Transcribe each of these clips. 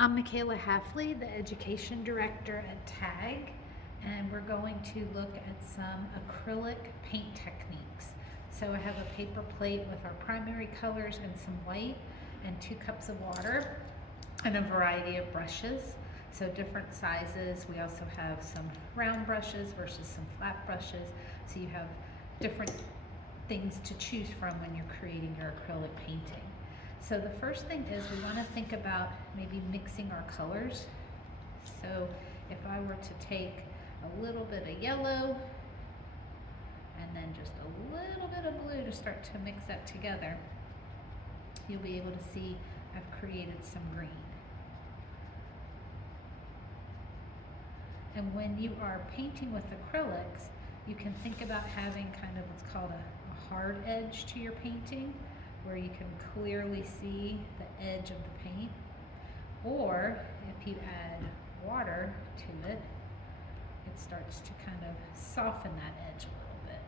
I'm Michaela Hafley, the Education Director at TAG, and we're going to look at some acrylic paint techniques. So I have a paper plate with our primary colors and some white and 2 cups of water and a variety of brushes, so different sizes. We also have some round brushes versus some flat brushes, so you have different things to choose from when you're creating your acrylic painting. So the first thing is we want to think about maybe mixing our colors. So if I were to take a little bit of yellow and then just a little bit of blue to start to mix that together, you'll be able to see I've created some green. And when you are painting with acrylics, you can think about having kind of what's called a hard edge to your painting, where you can clearly see the edge of the paint. Or if you add water to it, it starts to kind of soften that edge a little bit.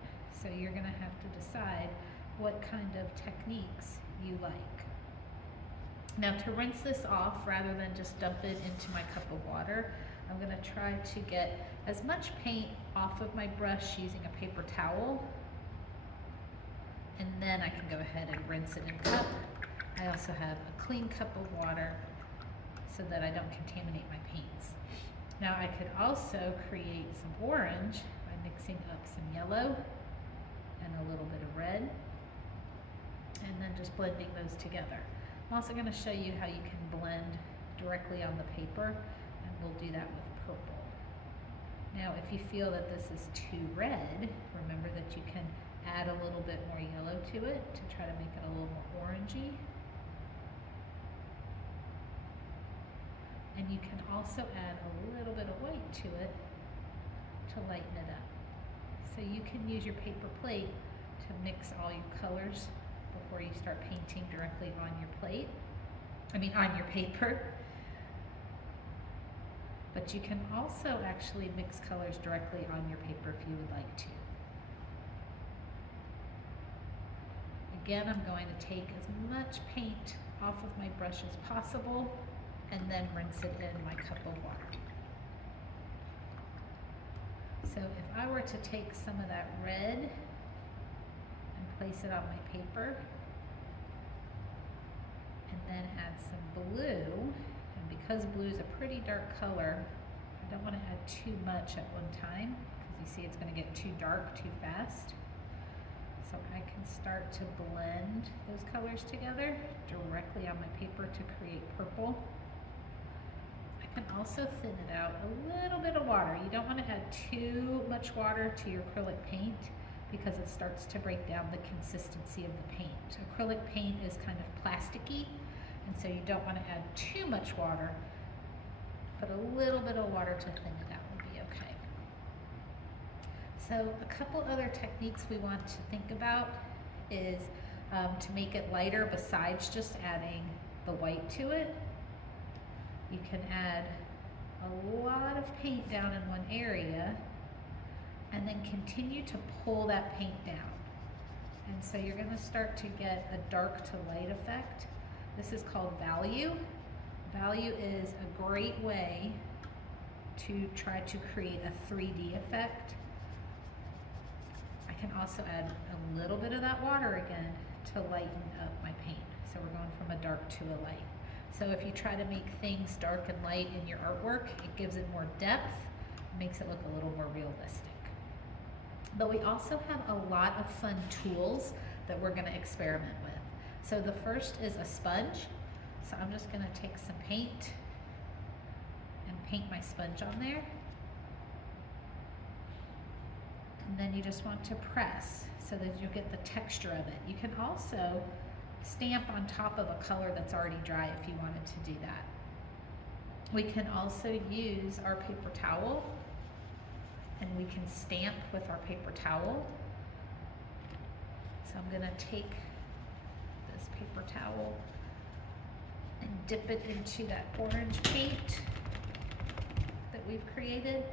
So you're going to have to decide what kind of techniques you like. Now, to rinse this off, rather than just dump it into my cup of water, I'm going to try to get as much paint off of my brush using a paper towel, and then I can go ahead and rinse it in a cup. I also have a clean cup of water so that I don't contaminate my paints. Now I could also create some orange by mixing up some yellow and a little bit of red, and then just blending those together. I'm also going to show you how you can blend directly on the paper, and we'll do that with purple. Now if you feel that this is too red, remember that you can add a little bit more yellow to it to try to make it a little more orangey. And you can also add a little bit of white to it to lighten it up. So you can use your paper plate to mix all your colors before you start painting directly on your plate. On your paper. But you can also actually mix colors directly on your paper if you would like to. Again, I'm going to take as much paint off of my brush as possible and then rinse it in my cup of water. So if I were to take some of that red and place it on my paper, and then add some blue, and because blue is a pretty dark color, I don't want to add too much at one time, because you see it's going to get too dark too fast. So I can start to blend those colors together directly on my paper to create purple. I can also thin it out a little bit of water. You don't want to add too much water to your acrylic paint because it starts to break down the consistency of the paint. Acrylic paint is kind of plasticky, and so you don't want to add too much water, but a little bit of water to thin it out would be okay. So a couple other techniques we want to think about is to make it lighter besides just adding the white to it. You can add a lot of paint down in one area and then continue to pull that paint down. And so you're going to start to get a dark to light effect. This is called value. Value is a great way to try to create a 3D effect. I can also add a little bit of that water again to lighten up my paint. So we're going from a dark to a light. So if you try to make things dark and light in your artwork, it gives it more depth, makes it look a little more realistic. But we also have a lot of fun tools that we're going to experiment with. So the first is a sponge. So I'm just going to take some paint and paint my sponge on there. And then you just want to press so that you get the texture of it. You can also stamp on top of a color that's already dry if you wanted to do that. We can also use our paper towel, and we can stamp with our paper towel. So I'm going to take this paper towel and dip it into that orange paint that we've created.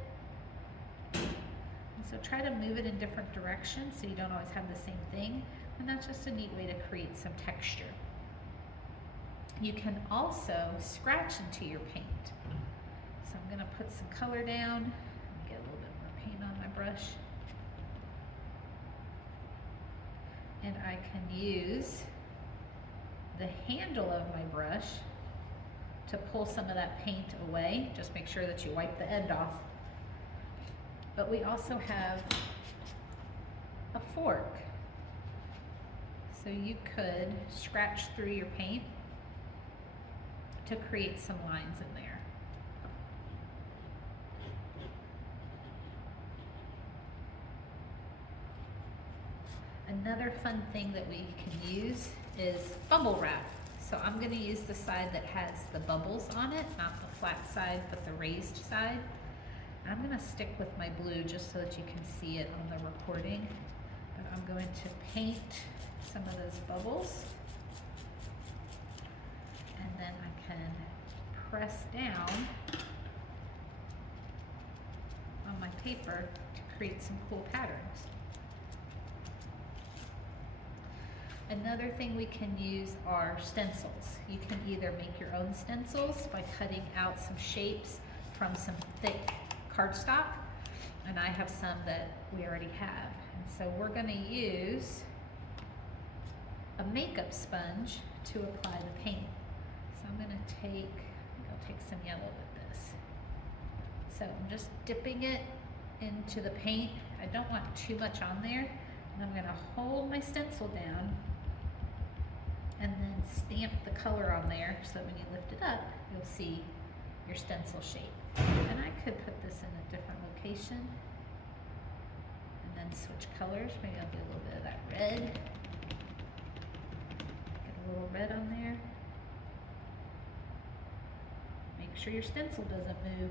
And so try to move it in different directions so you don't always have the same thing, and that's just a neat way to create some texture. You can also scratch into your paint. So I'm going to put some color down, get a little bit more paint on my brush. And I can use the handle of my brush to pull some of that paint away. Just make sure that you wipe the end off. But we also have a fork. So you could scratch through your paint to create some lines in there. Another fun thing that we can use is bubble wrap. So I'm going to use the side that has the bubbles on it, not the flat side, but the raised side. I'm going to stick with my blue just so that you can see it on the recording. But I'm going to paint some of those bubbles. And then I can press down on my paper to create some cool patterns. Another thing we can use are stencils. You can either make your own stencils by cutting out some shapes from some thick cardstock, and I have some that we already have. And so we're going to use a makeup sponge to apply the paint. So I'm going to take, I think I'll take some yellow with this. So I'm just dipping it into the paint. I don't want too much on there. And I'm going to hold my stencil down and then stamp the color on there so that when you lift it up, you'll see your stencil shape. And I could put this in a different location and then switch colors. Maybe I'll do a little bit of that red. Get a little red on there. Make sure your stencil doesn't move.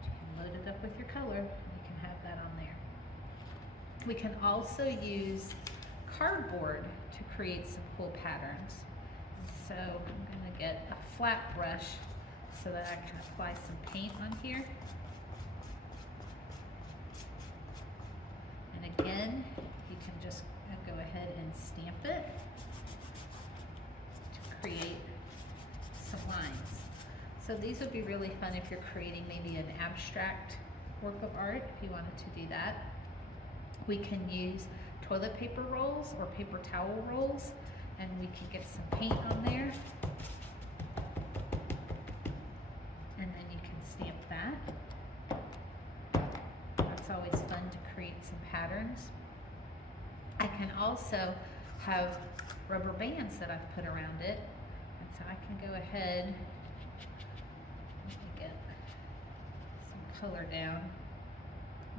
So you can load it up with your color and you can have that on there. We can also use cardboard to create some cool patterns. So I'm going to get a flat brush so that I can apply some paint on here. And again, you can just go ahead and stamp it to create some lines. So these would be really fun if you're creating maybe an abstract work of art, if you wanted to do that. We can use toilet paper rolls or paper towel rolls, and we can get some paint on there. And then you can stamp that. That's always fun to create some patterns. I can also have rubber bands that I've put around it. And so I can go ahead and get some color down.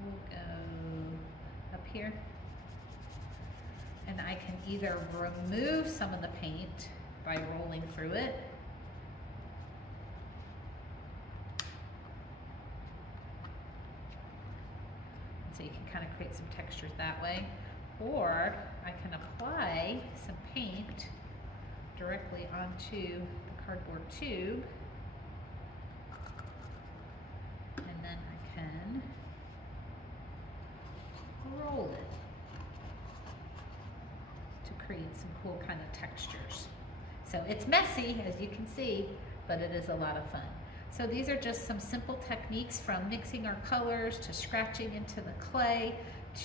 We'll go up here. And I can either remove some of the paint by rolling through it, so you can kind of create some textures that way, or I can apply some paint directly onto the cardboard tube, and then I can roll it to create some cool kind of textures. So it's messy, as you can see, but it is a lot of fun. So these are just some simple techniques, from mixing our colors to scratching into the clay,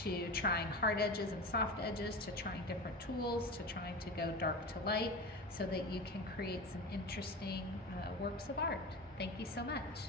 to trying hard edges and soft edges, to trying different tools, to trying to go dark to light, so that you can create some interesting works of art. Thank you so much.